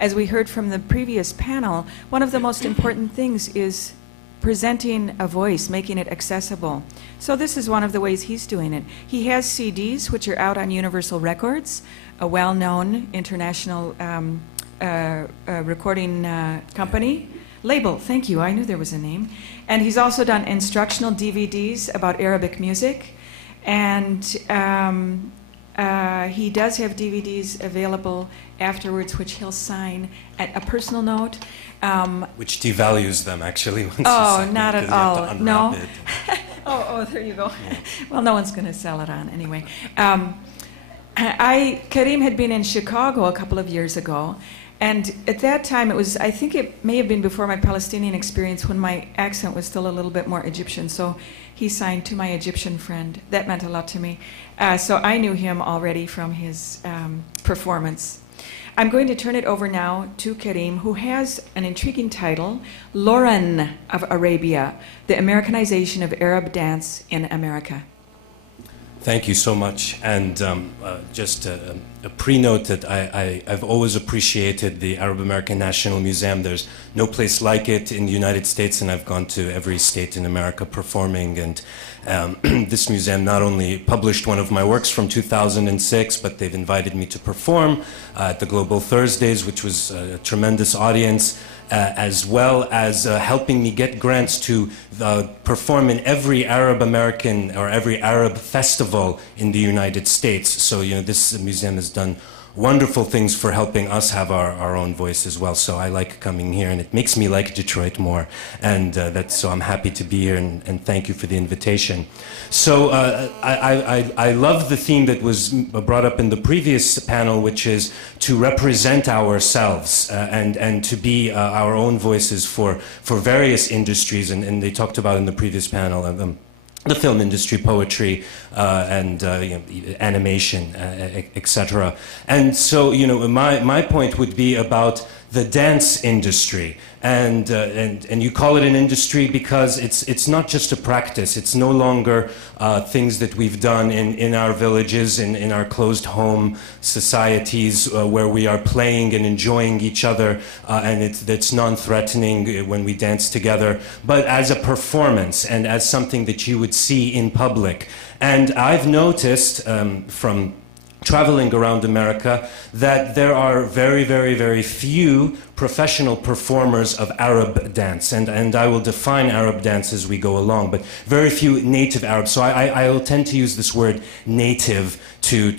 as we heard from the previous panel, one of the most important things is presenting a voice, making it accessible. So this is one of the ways he's doing it. He has CDs, which are out on Universal Records, a well-known international recording company. Label, thank you, I knew there was a name. And he's also done instructional DVDs about Arabic music. And he does have DVDs available afterwards, which he'll sign at a personal note. Which devalues them, actually. Once Oh, not at all. No. Oh, there you go. Yeah. Well, no one's going to sell it on anyway. Karim had been in Chicago a couple of years ago, and at that time I think it may have been before my Palestinian experience when my accent was still a little bit more Egyptian, so he signed To My Egyptian Friend. That meant a lot to me. So I knew him already from his performance. I'm going to turn it over now to Karim, who has an intriguing title, Lauren of Arabia, the Americanization of Arab Dance in America. Thank you so much. And just a pre-note that I've always appreciated the Arab American National Museum. There's no place like it in the United States, and I've gone to every state in America performing. And this museum not only published one of my works from 2006, but they've invited me to perform at the Global Thursdays, which was a tremendous audience. As well as helping me get grants to perform in every Arab American or every Arab festival in the United States. So, this museum has done wonderful things for helping us have our own voice as well. So I like coming here, and it makes me like Detroit more. And so I'm happy to be here, and thank you for the invitation. So I love the theme that was brought up in the previous panel, which is to represent ourselves and to be our own voices for various industries. And they talked about in the previous panel the film industry, poetry, and animation, etc. And so, my point would be about the dance industry, and you call it an industry because it's not just a practice. It's no longer things that we've done in our villages, in our closed home societies, where we are playing and enjoying each other, and it's non-threatening when we dance together, but as a performance and as something that you would see in public. And I've noticed from traveling around America that there are very, very, very few professional performers of Arab dance, and I will define Arab dance as we go along, but very few native Arabs. So I will tend to use this word native to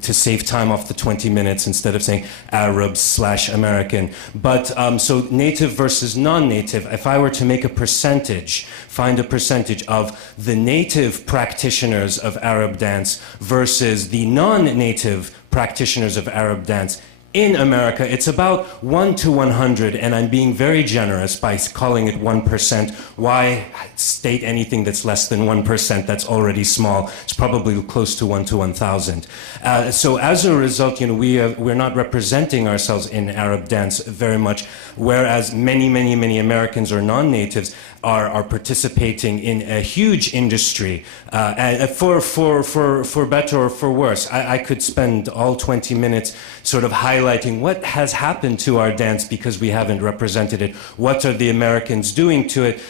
save time off the 20 minutes instead of saying Arab/American. But so native versus non-native, if I were to make a percentage, find a percentage of the native practitioners of Arab dance versus the non-native practitioners of Arab dance, in America, it's about 1 to 100, and I'm being very generous by calling it 1%. Why state anything that's less than 1%? That's already small. It's probably close to 1 to 1,000. So as a result, we're not representing ourselves in Arab dance very much, whereas many, many, many Americans or non-natives are participating in a huge industry, for better or for worse. I could spend all 20 minutes sort of highlighting what has happened to our dance because we haven't represented it. What are the Americans doing to it?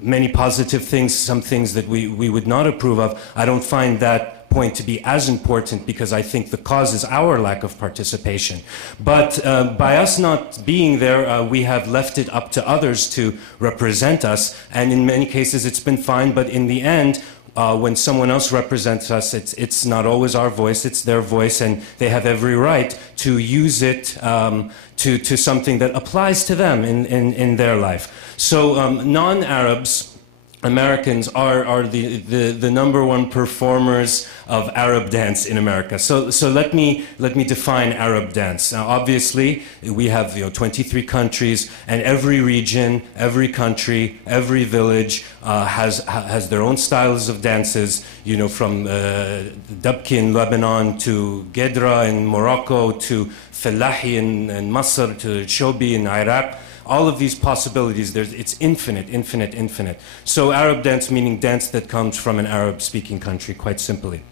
Many positive things, some things that we would not approve of. I don't find that point to be as important because I think the cause is our lack of participation. But by us not being there, we have left it up to others to represent us, and in many cases it's been fine, but in the end, when someone else represents us, it's not always our voice, it's their voice, and they have every right to use it to something that applies to them in their life. So non-Arabs, Americans are the number one performers of Arab dance in America. So let me define Arab dance. Now, obviously, we have 23 countries, and every region, every country, every village has their own styles of dances. From Dabki in Lebanon to Gedra in Morocco to Fellahi in Masr to Shobi in Iraq. All of these possibilities, it's infinite, infinite, infinite. So Arab dance meaning dance that comes from an Arab-speaking country, quite simply.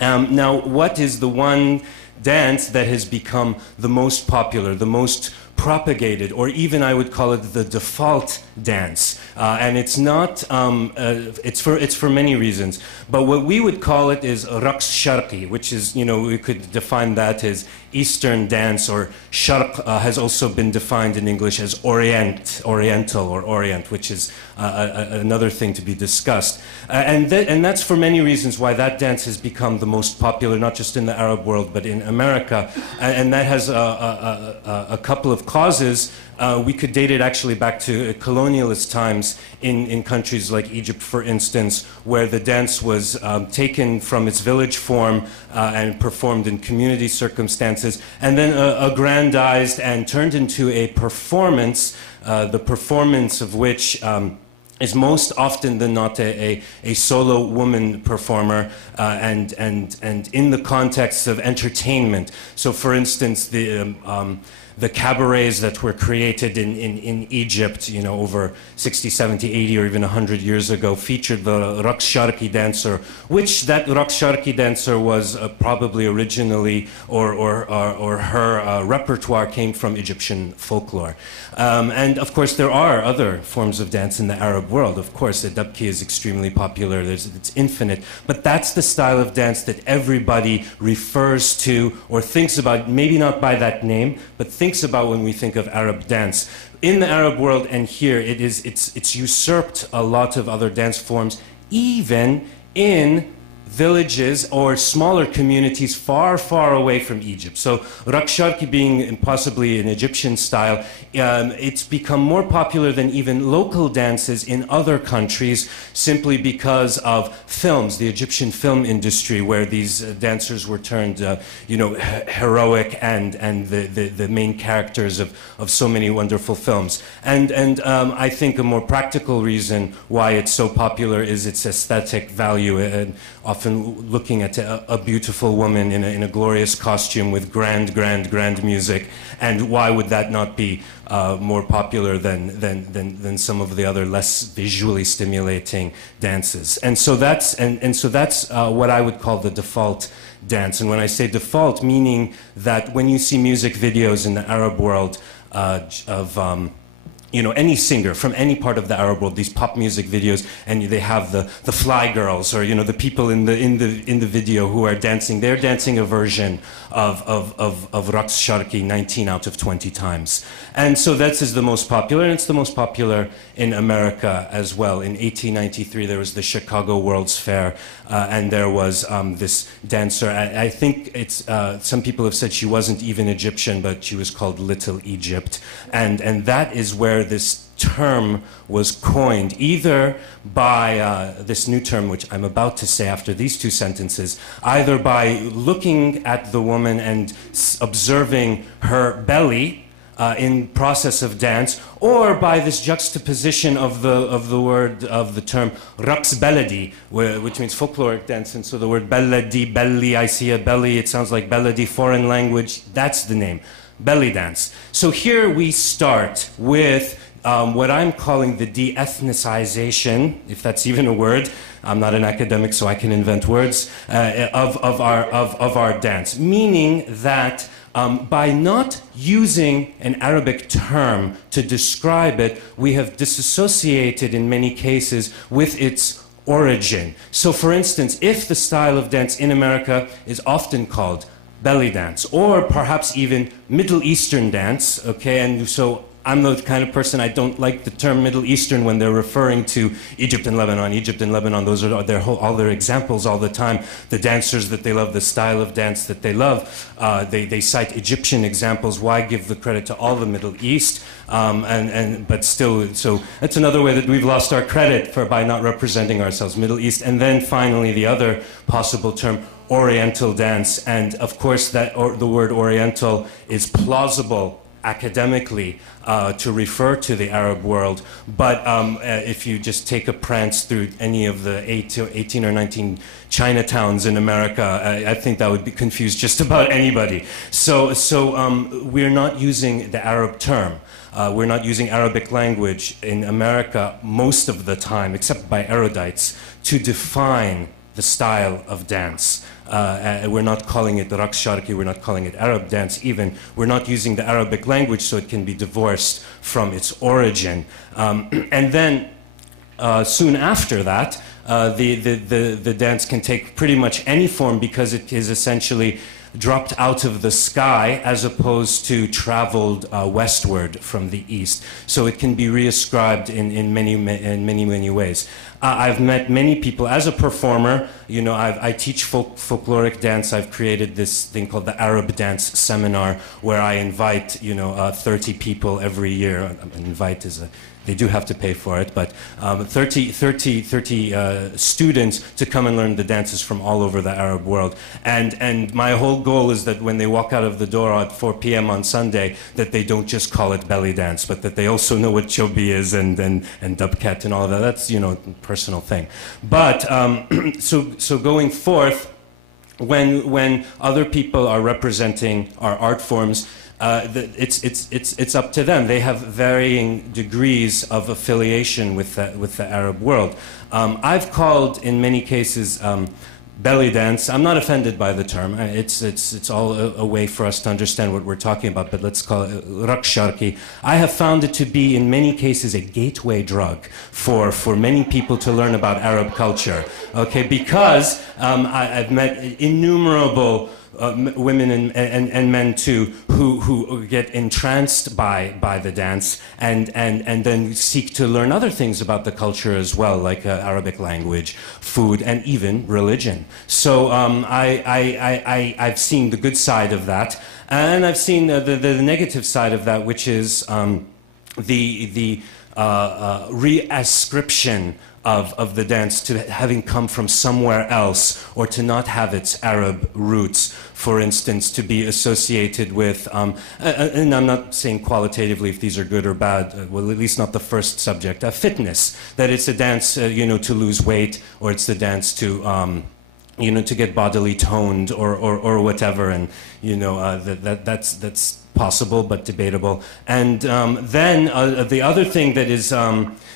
Now, what is the one dance that has become the most popular, the most propagated, or even I would call it the default dance. And it's not, it's for many reasons. But what we would call it is raqs sharqi, which is, you know, we could define that as Eastern dance, or sharq has also been defined in English as oriental or orient, which is another thing to be discussed. And that's for many reasons why that dance has become the most popular, not just in the Arab world, but in America. And that has a couple of causes. We could date it actually back to colonialist times in countries like Egypt, for instance, where the dance was taken from its village form and performed in community circumstances, and then aggrandized and turned into a performance, the performance of which is most often than not a solo woman performer, and in the context of entertainment. So, for instance, the cabarets that were created in Egypt, you know, over 60, 70, 80, or even 100 years ago, featured the raqs sharqi dancer, which that raqs sharqi dancer was probably originally, or her repertoire came from Egyptian folklore. And of course, there are other forms of dance in the Arab world. Of course, the dabki is extremely popular. It's infinite. But that's the style of dance that everybody refers to or thinks about, maybe not by that name, but thinks about when we think of Arab dance. In the Arab world and here, it's usurped a lot of other dance forms, even in villages or smaller communities far, far away from Egypt. So raqs sharqi being possibly an Egyptian style, it's become more popular than even local dances in other countries simply because of films, the Egyptian film industry, where these dancers were turned, you know, heroic and the main characters of so many wonderful films. And I think a more practical reason why it's so popular is its aesthetic value. And often looking at a beautiful woman in a glorious costume with grand music, and why would that not be more popular than some of the other less visually stimulating dances? And so that's what I would call the default dance. And when I say default, meaning that when you see music videos in the Arab world of you know, any singer from any part of the Arab world, these pop music videos, and they have the fly girls, or, you know, the people in the video who are dancing. They're dancing a version of raqs sharqi 19 out of 20 times. And so that is the most popular, and it's the most popular in America as well. In 1893, there was the Chicago World's Fair, and there was this dancer. I think it's some people have said she wasn't even Egyptian, but she was called Little Egypt, and that is where this term was coined, either by this new term, which I'm about to say after these two sentences, either by looking at the woman and observing her belly in process of dance, or by this juxtaposition of the term raqs baladi, which means folkloric dance. And so the word baladi, belly, I see a belly, it sounds like baladi, foreign language, that's the name. Belly dance. So here we start with what I'm calling the de-ethnicization, if that's even a word. I'm not an academic, so I can invent words, of our dance. Meaning that by not using an Arabic term to describe it, we have disassociated in many cases with its origin. So for instance, if the style of dance in America is often called belly dance, or perhaps even Middle Eastern dance, okay, and so I'm the kind of person, I don't like the term Middle Eastern when they're referring to Egypt and Lebanon. Egypt and Lebanon, those are all their examples all the time. The dancers that they love, the style of dance that they love, they cite Egyptian examples. Why give the credit to all the Middle East? But still, so that's another way that we've lost our credit by not representing ourselves, Middle East. And then finally, the other possible term, Oriental dance. And of course, the word Oriental is plausible academically to refer to the Arab world, but if you just take a prance through any of the 18 or 19 Chinatowns in America, I think that would confuse just about anybody. So we're not using the Arab term. We're not using Arabic language in America most of the time, except by erudites, to define the style of dance. We're not calling it Raqs Sharqi, we're not calling it Arab dance even. We're not using the Arabic language so it can be divorced from its origin. And then soon after that, the dance can take pretty much any form because it is essentially dropped out of the sky as opposed to traveled westward from the east. So it can be reascribed in many ways. I've met many people as a performer. You know, I teach folkloric dance. I've created this thing called the Arab Dance Seminar, where I invite 30 people every year. Invite is a They do have to pay for it, but 30 students to come and learn the dances from all over the Arab world. And my whole goal is that when they walk out of the door at 4 p.m. on Sunday, that they don't just call it belly dance, but that they also know what chobi is and dubkat and all of that. That's, you know, a personal thing. But so going forth, when other people are representing our art forms, it's up to them. They have varying degrees of affiliation with the Arab world. I've called in many cases belly dance. I'm not offended by the term. It's all a way for us to understand what we're talking about. But let's call it Raqs Sharqi. I have found it to be in many cases a gateway drug for many people to learn about Arab culture. Okay, because I've met innumerable women and men too who get entranced by the dance and then seek to learn other things about the culture as well, like Arabic language, food, and even religion. So I've seen the good side of that, and I've seen the negative side of that, which is the reascription of the dance to having come from somewhere else, or to not have its Arab roots, for instance, to be associated with, and I'm not saying qualitatively if these are good or bad, well, at least not the first subject, fitness, that it's a dance, to lose weight, or it's the dance to, to get bodily toned or whatever, and, that's possible but debatable. And then the other thing that is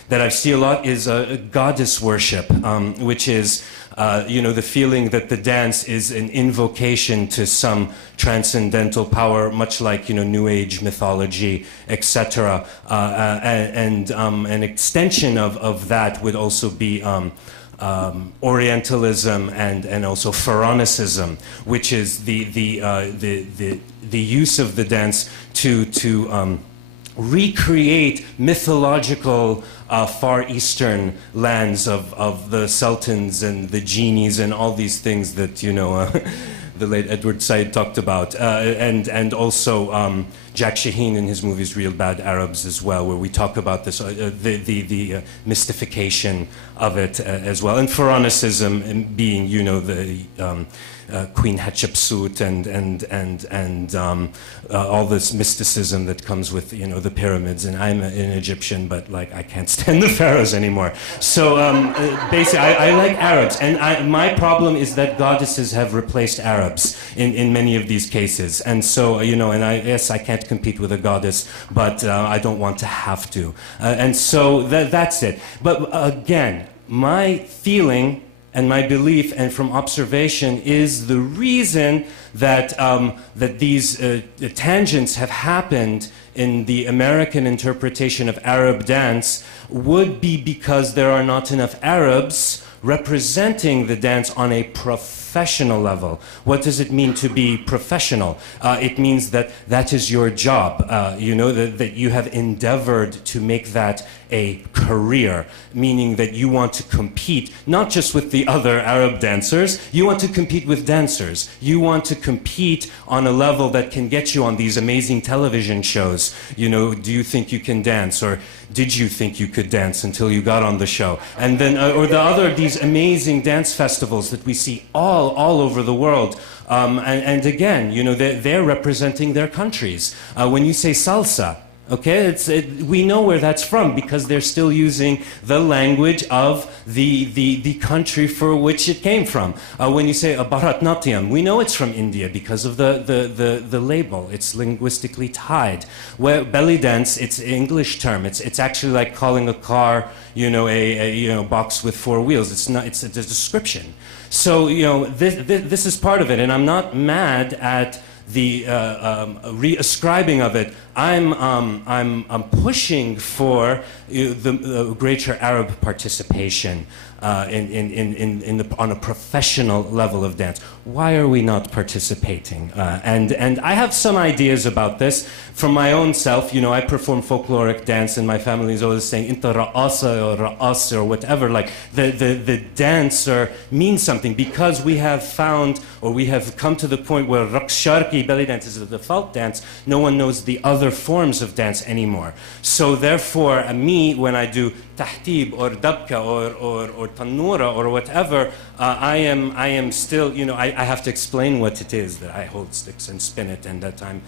that I see a lot is goddess worship, which is the feeling that the dance is an invocation to some transcendental power, much like New Age mythology, etc. And an extension of that would also be Orientalism and also Pharaonicism, which is the use of the dance to recreate mythological Far Eastern lands of the sultans and the genies and all these things that the late Edward Said talked about, and also Jack Shaheen in his movies Real Bad Arabs as well, where we talk about this the mystification of it as well, and Pharaonicism being the Queen Hatshepsut and all this mysticism that comes with the pyramids. And I'm an Egyptian, but I can't stand the pharaohs anymore. So basically, I like Arabs, and my problem is that goddesses have replaced Arabs in many of these cases. And so and I can't compete with a goddess, but I don't want to have to. And so that's it. But again, my feeling and my belief, and from observation, is the reason that that these tangents have happened in the American interpretation of Arab dance would be because there are not enough Arabs representing the dance on a professional level. What does it mean to be professional? It means that is your job. That you have endeavored to make that a career, meaning that you want to compete not just with the other Arab dancers, you want to compete with dancers. You want to compete on a level that can get you on these amazing television shows. Do you think you can dance? Or did you think you could dance until you got on the show? And then, or these amazing dance festivals that we see all over the world. And again, they're representing their countries. When you say salsa, Okay, we know where that's from because they're still using the language of the country for which it came from. When you say Bharatnatyam, we know it's from India because of the label. It's linguistically tied. Where belly dance, it's an English term. It's actually like calling a car, a box with four wheels. It's not. It's a description. So this is part of it, and I'm not mad at the reascribing of it. I'm pushing for the greater Arab participation on a professional level of dance. Why are we not participating? And I have some ideas about this from my own self. I perform folkloric dance, and my family is always saying "inta ra'asa" or "ra'as" or whatever. Like the dancer means something because we have found, or we have come to the point where raqs sharqi, belly dance, is the default dance. No one knows the other forms of dance anymore. So therefore, me, when I do tahtib or dabka or tanura or whatever, I am still, I have to explain what it is, that I hold sticks and spin it, and that I'm,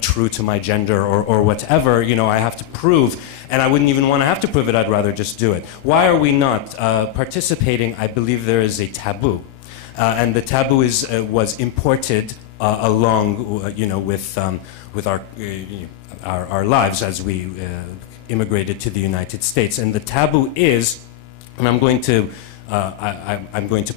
true to my gender or whatever, I have to prove, and I wouldn't even want to have to prove it, I'd rather just do it. Why are we not participating? I believe there is a taboo, and the taboo was imported along, with our lives as we immigrated to the United States. And the taboo is, and I'm going to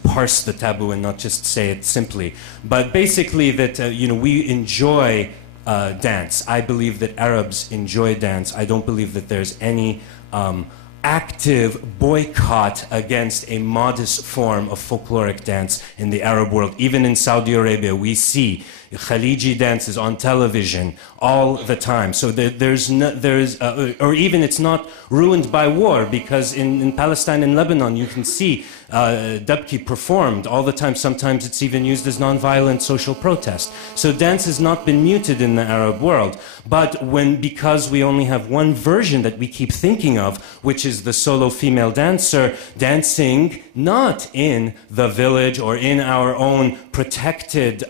parse the taboo and not just say it simply, but basically that we enjoy dance. I believe that Arabs enjoy dance. I don't believe that there's any active boycott against a modest form of folkloric dance in the Arab world. Even in Saudi Arabia, we see Khaliji dances on television all the time. So or even it's not ruined by war, because in Palestine and Lebanon you can see dabki performed all the time. Sometimes it's even used as nonviolent social protest. So dance has not been muted in the Arab world. But because we only have one version that we keep thinking of, which is the solo female dancer dancing not in the village or in our own protective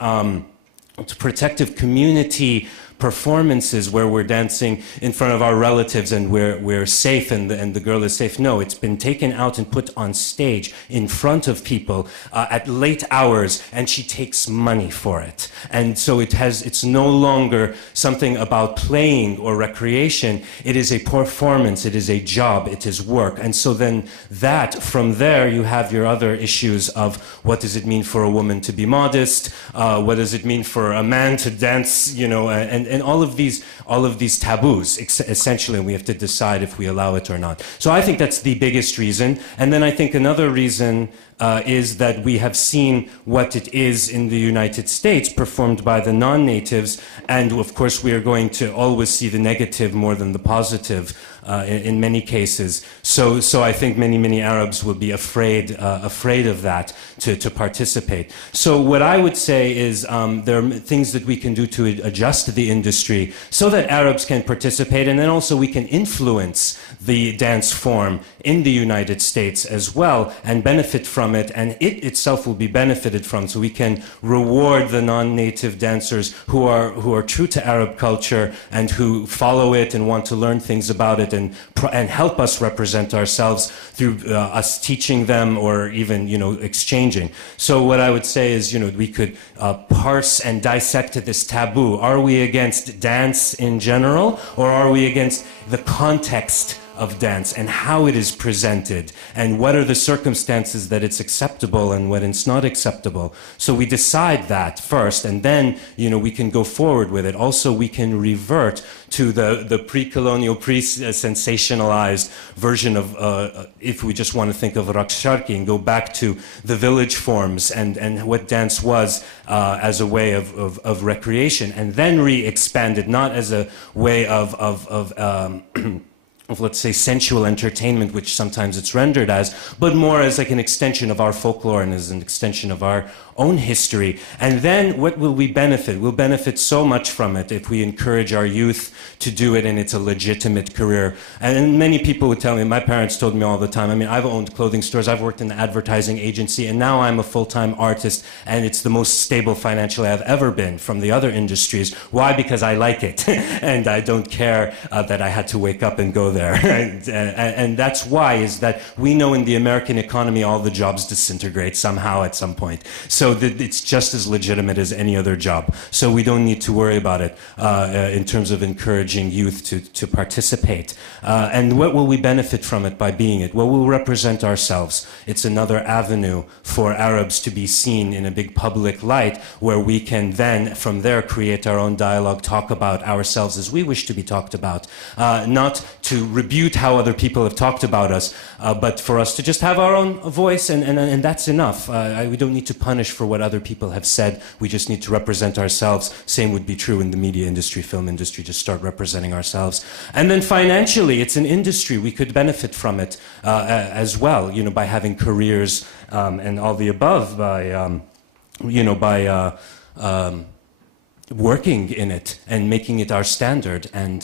community performances where we're dancing in front of our relatives and we're safe and the girl is safe. No, it's been taken out and put on stage in front of people at late hours, and she takes money for it. And so it's no longer something about playing or recreation. It is a performance, it is a job, it is work. And so then from there you have your other issues of what does it mean for a woman to be modest, what does it mean for a man to dance, and all of these taboos, essentially, and we have to decide if we allow it or not. So I think that's the biggest reason. And then I think another reason is that we have seen what it is in the United States performed by the non-natives, and of course we are going to always see the negative more than the positive in many cases. So I think many Arabs will be afraid of that to participate. So what I would say is there are things that we can do to adjust the industry so that Arabs can participate, and then also we can influence the dance form in the United States as well and benefit from it, and it itself will be benefited from. So we can reward the non-native dancers who are true to Arab culture and who follow it and want to learn things about it and help us represent ourselves through us teaching them or even exchanging. So what I would say is we could parse and dissect this taboo. Are we against dance in general, or are we against the context of dance and how it is presented, and what are the circumstances that it's acceptable and when it's not acceptable? So we decide that first, and then we can go forward with it. Also, we can revert to the pre-colonial, pre-sensationalized version of, if we just want to think of raqs sharqi, and go back to the village forms and what dance was as a way of recreation, and then re-expand it, not as a way of let's say sensual entertainment, which sometimes it's rendered as, but more as like an extension of our folklore and as an extension of our own history. And then what will we benefit? We'll benefit so much from it if we encourage our youth to do it, and it's a legitimate career. And many people would tell me, my parents told me all the time, I mean, I've owned clothing stores, I've worked in an advertising agency, and now I'm a full-time artist, and it's the most stable financially I've ever been from the other industries. Why? Because I like it, and I don't care that I had to wake up and go there. And that's why, is that we know in the American economy all the jobs disintegrate somehow at some point. So that it's just as legitimate as any other job. So we don't need to worry about it in terms of encouraging youth to participate. And what will we benefit from it by being it? Well, we'll represent ourselves. It's another avenue for Arabs to be seen in a big public light, where we can then, from there, create our own dialogue, talk about ourselves as we wish to be talked about. Not to rebut how other people have talked about us, but for us to just have our own voice, and that's enough. We don't need to punish for what other people have said. We just need to represent ourselves. Same would be true in the media industry, film industry. Just start representing ourselves. And then financially, it's an industry. We could benefit from it as well, you know, by having careers and all the above, by, you know, by working in it and making it our standard, and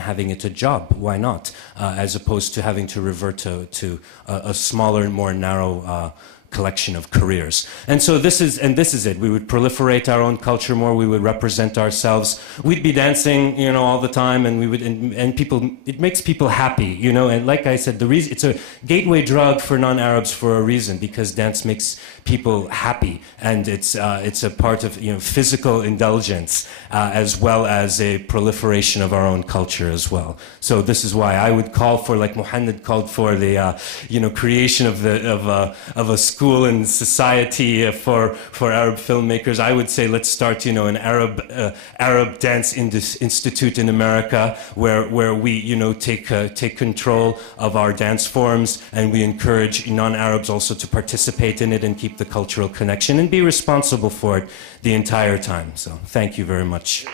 having it a job. Why not? As opposed to having to revert to a smaller, more narrow collection of careers. And so this is it. We would proliferate our own culture more. We would represent ourselves. We'd be dancing, you know, all the time, and we would, and people, it makes people happy, you know. And like I said, the reason, it's a gateway drug for non-Arabs for a reason, because dance makes people happy, and it's a part of, you know, physical indulgence as well as a proliferation of our own culture as well. So this is why I would call for, like Muhammad called for, the you know, creation of a school and society for Arab filmmakers. I would say let's start, you know, an Arab dance institute in America, where we, you know, take control of our dance forms, and we encourage non-Arabs also to participate in it and keep the cultural connection and be responsible for it the entire time. So thank you very much.